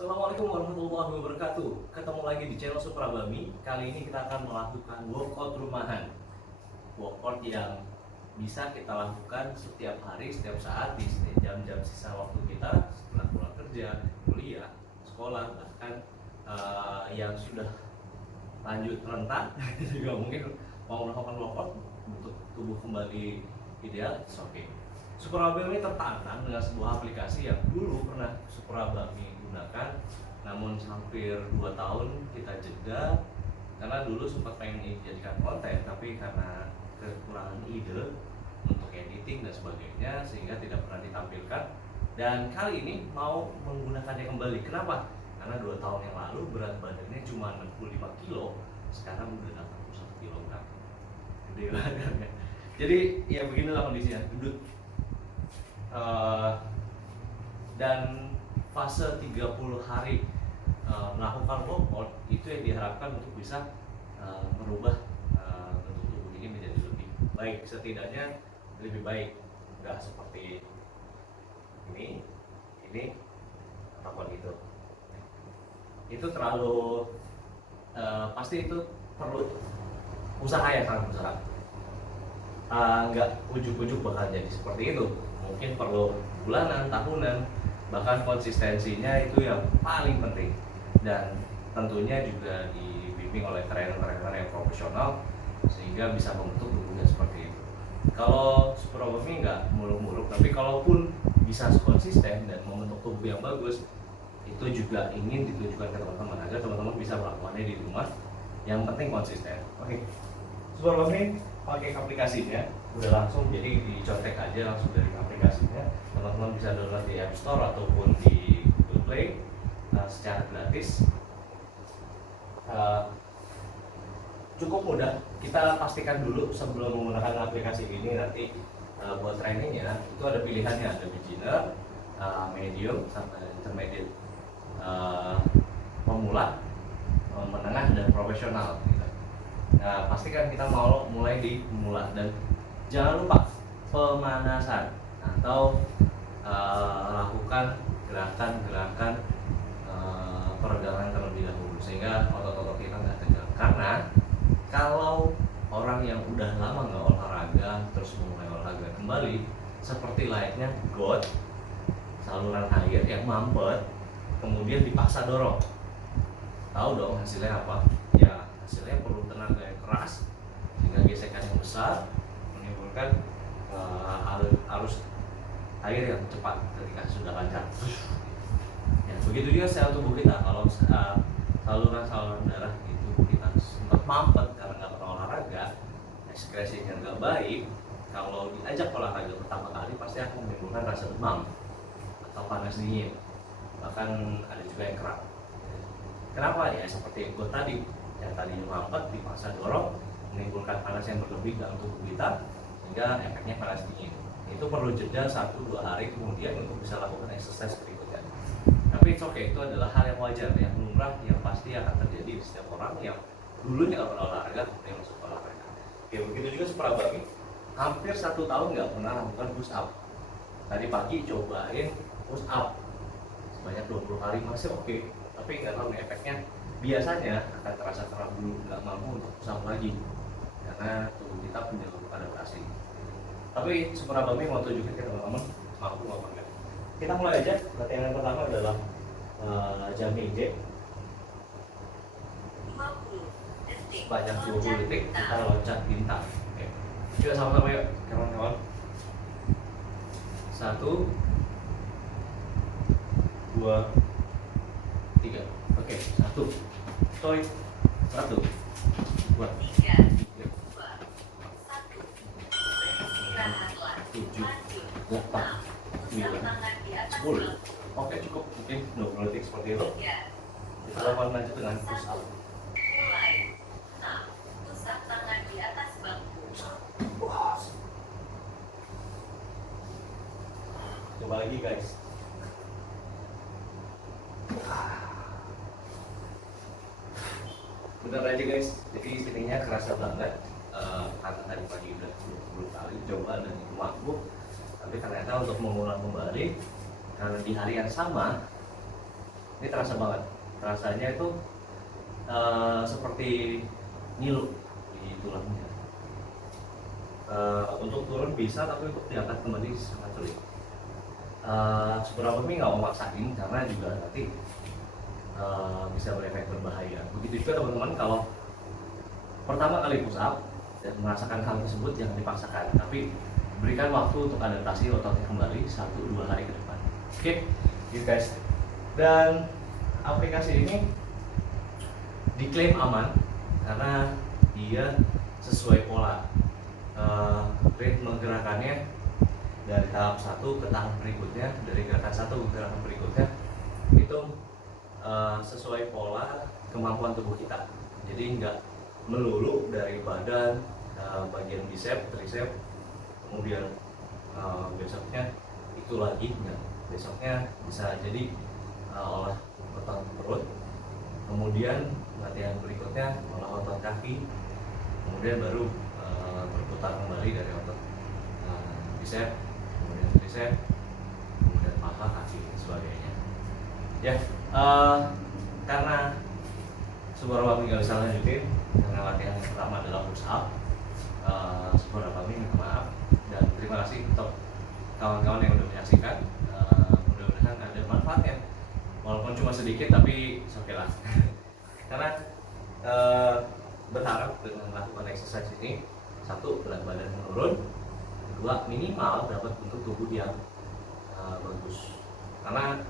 Assalamualaikum warahmatullahi wabarakatuh. Ketemu lagi di channel Suprabami. Kali ini kita akan melakukan workout rumahan. Workout yang bisa kita lakukan setiap hari, setiap saat di jam-jam sisa waktu kita setelah pulang kerja, kuliah, sekolah, bahkan yang sudah lanjut rentan juga mungkin mau melakukan workout untuk tubuh kembali ideal. Oke. Suprabami tertantang dengan sebuah aplikasi yang dulu pernah Suprabami gunakan, namun hampir 2 tahun kita jeda karena dulu sempat pengen dijadikan konten, tapi karena kekurangan ide untuk editing dan sebagainya sehingga tidak pernah ditampilkan. Dan kali ini mau menggunakannya kembali. Kenapa? Karena 2 tahun yang lalu berat badannya cuma 65 kilo, sekarang udah 81 kilogram. Gede banget ya. Jadi ya beginilah kondisinya, gendut. Dan fase 30 hari melakukan workout itu yang diharapkan untuk bisa merubah bentuk tubuh ini menjadi lebih baik, setidaknya lebih baik, nggak seperti ini ataupun itu terlalu pasti itu perlu usaha yang sangat besar. Nggak ujuk-ujuk bakal jadi seperti itu, mungkin perlu bulanan, tahunan, bahkan konsistensinya itu yang paling penting, dan tentunya juga dibimbing oleh trainer-trainer yang profesional sehingga bisa membentuk tubuhnya seperti itu. Kalau Suprabami nggak muluk-muluk, tapi kalaupun bisa konsisten dan membentuk tubuh yang bagus, itu juga ingin ditujukan ke teman-teman agar teman-teman bisa melakukannya di rumah. Yang penting konsisten. Oke. Suprabami pakai aplikasinya udah langsung, jadi dicontek aja langsung dari aplikasinya. Teman-teman bisa download di App Store ataupun di Google Play secara gratis. Cukup mudah. Kita pastikan dulu sebelum menggunakan aplikasi ini nanti buat trainingnya itu ada pilihannya, ada beginner, medium, sampai intermediate, pemula, menengah, dan profesional gitu. Nah, pastikan kita mau mulai di pemula, dan jangan lupa pemanasan atau lakukan gerakan-gerakan peregangan terlebih dahulu sehingga otot-otot kita nggak tegang. Karena kalau orang yang udah lama nggak olahraga terus mulai olahraga kembali, seperti layaknya got, saluran air yang mampet kemudian dipaksa dorong, tahu dong hasilnya apa? Ya hasilnya perlu tenaga yang keras sehingga gesekan yang besar menimbulkan arus air yang cepat ketika sudah lancar. Ya, begitu juga sel tubuh kita. Kalau saluran-saluran darah di tubuh kita sempat mampet karena nggak pernah olahraga, ekskresinya nggak baik, kalau diajak olahraga pertama kali pasti akan menimbulkan rasa demam atau panas dingin, bahkan ada juga yang kram. Kenapa? Ya seperti gue tadi, yang tadinya mampet dipaksa dorong menimbulkan panas yang berlebih dalam tubuh kita sehingga efeknya panas dingin. Itu perlu jeda 1-2 hari kemudian untuk bisa lakukan exercise berikutnya. Tapi it's okay, itu adalah hal yang wajar, yang lumrah, yang pasti akan terjadi di setiap orang yang dulunya nggak pernah olahraga kemudian masuk olahraga. Oke, begitu juga Suprabami, hampir 1 tahun nggak pernah lakukan push up. Tadi pagi cobain push up sebanyak 20 hari masih oke, tapi nggak tahu nih efeknya. Biasanya akan terasa terang dulu, nggak mampu untuk push up lagi karena tubuh kita punya adaptasi. Tapi Suprabami mau tunjukin ke teman-teman mampu apa enggak. Kita mulai aja. Latihan yang pertama adalah jumping jack sebanyak 20 detik. Kita loncat bintang. Oke. Yuk sama-sama yuk kawan-kawan. 1, 2, 3. Oke, 1. Toy. 1, 2, 3, 7, 8, 9, 10. Oke, cukup, mungkin 20 detik seperti itu. Kita lakukan lanjut dengan push up. Pusat tangan di atas bangku. Coba lagi guys. Bener aja guys, jadi sininya kerasa banget. Karena tadi pagi udah 20 kali coba dan itu mampu, tapi ternyata untuk mengulang kembali karena di hari yang sama Ini terasa banget, rasanya itu seperti ngilu di tulangnya. Untuk turun bisa, tapi untuk diangkat kembali sangat sulit. Super Abami nggak mau maksain karena juga nanti bisa berefek berbahaya. Begitu juga teman-teman, kalau pertama kali push up dan merasakan hal tersebut jangan dipaksakan, tapi berikan waktu untuk adaptasi ototnya kembali 1-2 hari ke depan. Oke, gitu guys. Dan aplikasi ini diklaim aman karena dia sesuai pola ritme gerakannya dari tahap 1 ke tahap berikutnya, dari gerakan 1 ke gerakan berikutnya itu sesuai pola kemampuan tubuh kita. Jadi nggak melulu dari badan, bagian bicep, tricep, kemudian besoknya itu lagi, enggak. Besoknya bisa jadi olah otot perut, kemudian latihan berikutnya olah otot kaki, kemudian baru berputar kembali dari otot bicep, kemudian tricep, kemudian paha, kaki, dan sebagainya. Ya, karena Super Abami nggak bisa lanjutin karena latihan yang pertama adalah push up. Super Abami minta maaf dan terima kasih untuk kawan-kawan yang udah menyaksikan. Mudah-mudahan ada manfaatnya, walaupun cuma sedikit tapi oke lah. Karena berharap dengan melakukan exercise ini, 1, berat badan menurun, 2, minimal dapat bentuk tubuh yang bagus. Karena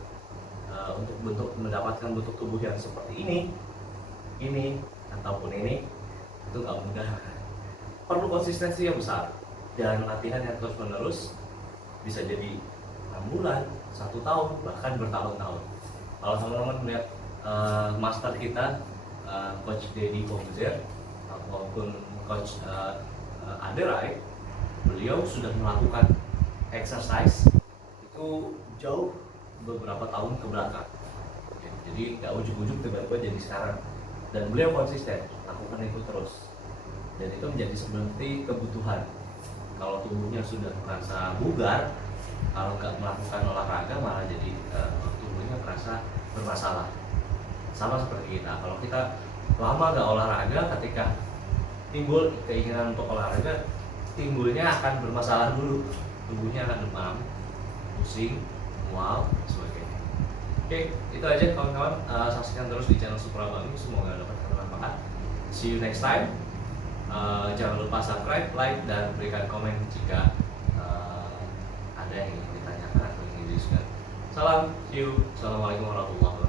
untuk mendapatkan bentuk tubuh yang seperti ini ataupun ini itu nggak mudah. Perlu konsistensi yang besar dan latihan yang terus menerus, bisa jadi 6 bulan, 1 tahun, bahkan bertahun-tahun. Kalau teman-teman melihat master kita, Coach Deddy Kobuzer ataupun Coach Aderai, beliau sudah melakukan exercise itu jauh beberapa tahun ke belakang. Jadi nggak ujuk-ujuk tiba-tiba jadi sekarang, dan beliau konsisten lakukan itu terus, dan itu menjadi seperti kebutuhan. Kalau tubuhnya sudah merasa bugar, kalau nggak melakukan olahraga malah jadi tubuhnya merasa bermasalah. Sama seperti kita, kalau kita lama nggak olahraga, ketika timbul keinginan untuk olahraga, timbulnya akan bermasalah dulu, tubuhnya akan demam, pusing, mual, dan sebagainya. Oke, itu aja kawan-kawan. Saksikan terus di channel Super Abami, semoga dapat bermanfaat. See you next time. Jangan lupa subscribe, like, dan berikan komen jika ada yang ingin ditanyakan atau ingin didiskusikan. Salam, see you. Assalamualaikum warahmatullahi wabarakatuh.